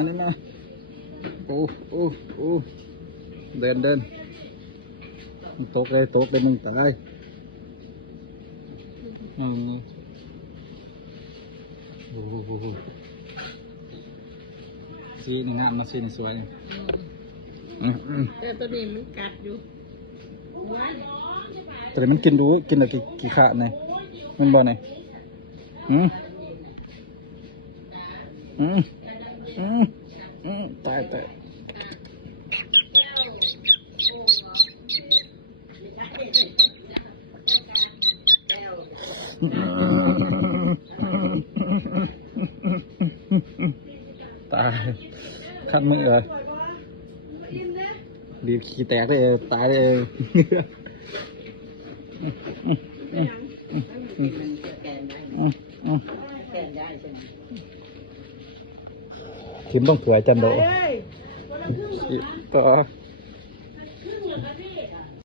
อันนี้มาโอ้โอ้โอ้เดินตกเลยมึงตายโอ้โหสีนี่งามมาสีนี่สวยแต่ตัวนี้มันกัดอยู่แต่มันกินดูกินอะไรกี่ขาเนี่ยมันบ่เนี่ยตายตายคัดมือเลยดีขี้แตกเลยตายเลยทิมต้องถวยจันโดต่อ